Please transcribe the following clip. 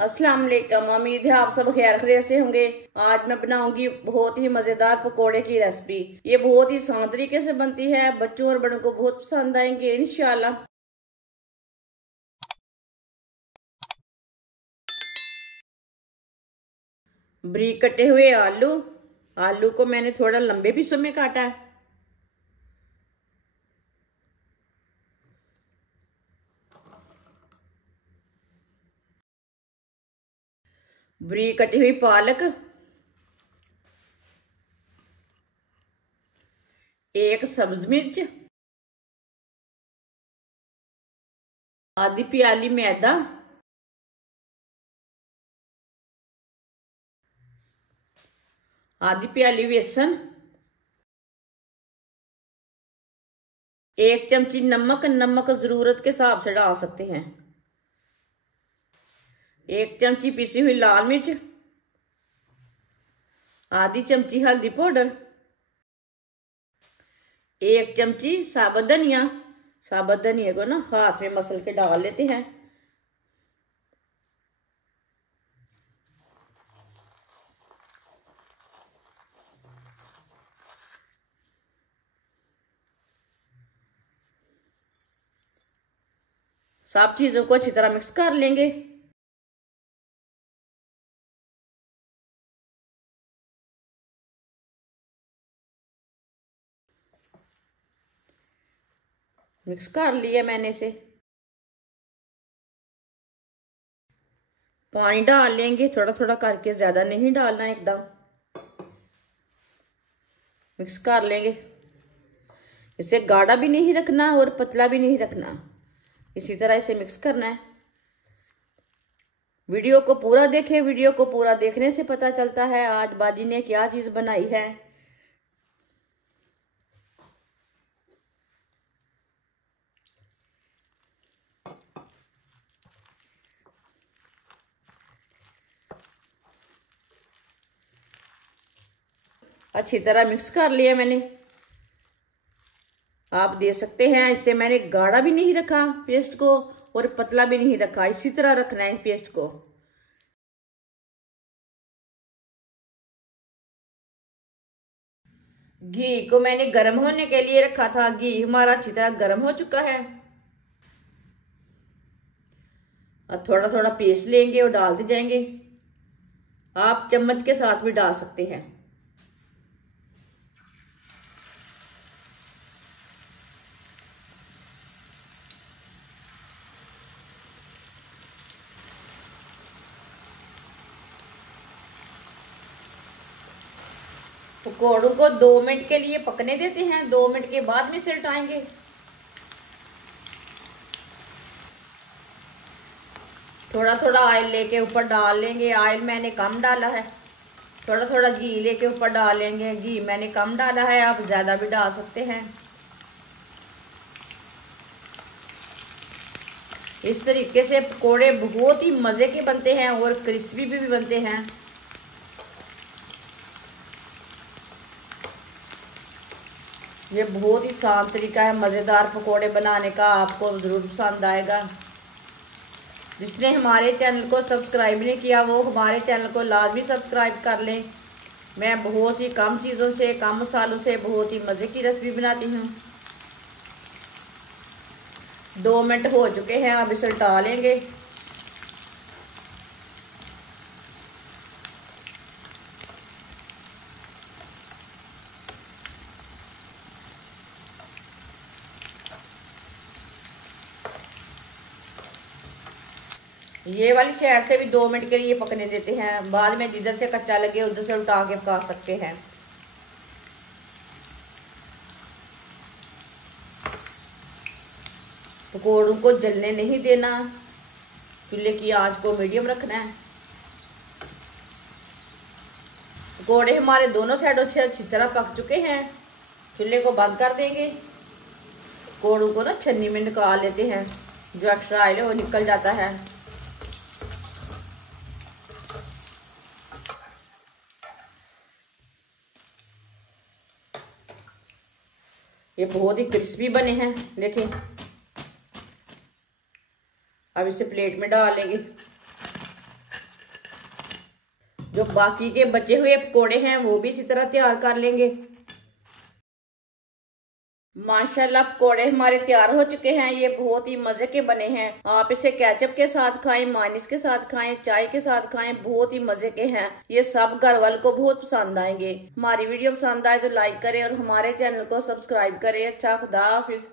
अस्सलाम वालेकुम। उम्मीद है आप सब खैर खैरियत से होंगे। आज मैं बनाऊंगी बहुत ही मजेदार पकोड़े की रेसिपी। ये बहुत ही आसान तरीके से बनती है, बच्चों और बड़ों को बहुत पसंद आएंगे इंशाल्लाह। बारीक कटे हुए आलू, आलू को मैंने थोड़ा लंबे पीसों में काटा है। बारीक कटी हुई पालक, एक सब्ज मिर्च, आधी प्याली मैदा, आधी प्याली बेसन, एक चमची नमक, नमक जरूरत के हिसाब से डाल सकते हैं। एक चमची पीसी हुई लाल मिर्च, आधी चमची हल्दी पाउडर, एक चमची साबुत धनिया। साबुत धनिया को ना हाथ में मसल के डाल लेते हैं। सब चीजों को अच्छी तरह मिक्स कर लेंगे। मिक्स कर लिया मैंने इसे। पानी डाल लेंगे थोड़ा थोड़ा करके, ज्यादा नहीं डालना एकदम। मिक्स कर लेंगे। इसे गाढ़ा भी नहीं रखना और पतला भी नहीं रखना, इसी तरह इसे मिक्स करना है। वीडियो को पूरा देखें, वीडियो को पूरा देखने से पता चलता है आज बाजी ने क्या चीज बनाई है। अच्छी तरह मिक्स कर लिया मैंने। आप दे सकते हैं, इससे मैंने गाढ़ा भी नहीं रखा पेस्ट को और पतला भी नहीं रखा, इसी तरह रखना है पेस्ट को। घी को मैंने गर्म होने के लिए रखा था। घी हमारा अच्छी तरह गर्म हो चुका है। अब थोड़ा थोड़ा पेस्ट लेंगे और डालते जाएंगे। आप चम्मच के साथ भी डाल सकते हैं। पकौड़ों को 2 मिनट के लिए पकने देते हैं। 2 मिनट के बाद में इसे उठाएंगे। थोड़ा थोड़ा ऑयल लेके ऊपर डाल लेंगे। ऑयल मैंने कम डाला है। थोड़ा थोड़ा घी लेके ऊपर डाल लेंगे। घी मैंने कम डाला है, आप ज्यादा भी डाल सकते हैं। इस तरीके से पकोड़े बहुत ही मजे के बनते हैं और क्रिस्पी भी बनते हैं। ये बहुत ही आसान तरीका है मजेदार पकोड़े बनाने का, आपको जरूर पसंद आएगा। जिसने हमारे चैनल को सब्सक्राइब नहीं किया वो हमारे चैनल को लाजमी सब्सक्राइब कर लें। मैं बहुत सी कम चीज़ों से, कम मसालों से बहुत ही मज़े की रेसिपी बनाती हूँ। 2 मिनट हो चुके हैं, अब इसे उल्टा लेंगे। ये वाली साइड से भी 2 मिनट के लिए पकने देते हैं। बाद में जिधर से कच्चा लगे उधर से उल्टा के पका सकते हैं। पकौड़ों को जलने नहीं देना, चूल्हे की आंच को मीडियम रखना है। पकौड़े हमारे दोनों साइडों से अच्छी तरह पक चुके हैं। चूल्हे को बंद कर देंगे। पकौड़ों को ना छन्नी में निकाल लेते हैं, जो एक्स्ट्रा ऑयल है वो निकल जाता है। ये बहुत ही क्रिस्पी बने हैं, देखें। अब इसे प्लेट में डाल लेंगे। जो बाकी के बचे हुए पकोड़े हैं वो भी इसी तरह तैयार कर लेंगे। माशाल्लाह पकोड़े हमारे तैयार हो चुके हैं। ये बहुत ही मजे के बने हैं। आप इसे केचप के साथ खाएं, मायोनीज के साथ खाएं, चाय के साथ खाएं, बहुत ही मजे के हैं। ये सब घर वालों को बहुत पसंद आएंगे। हमारी वीडियो पसंद आए तो लाइक करें और हमारे चैनल को सब्सक्राइब करें। अच्छा, खुदा हाफिज।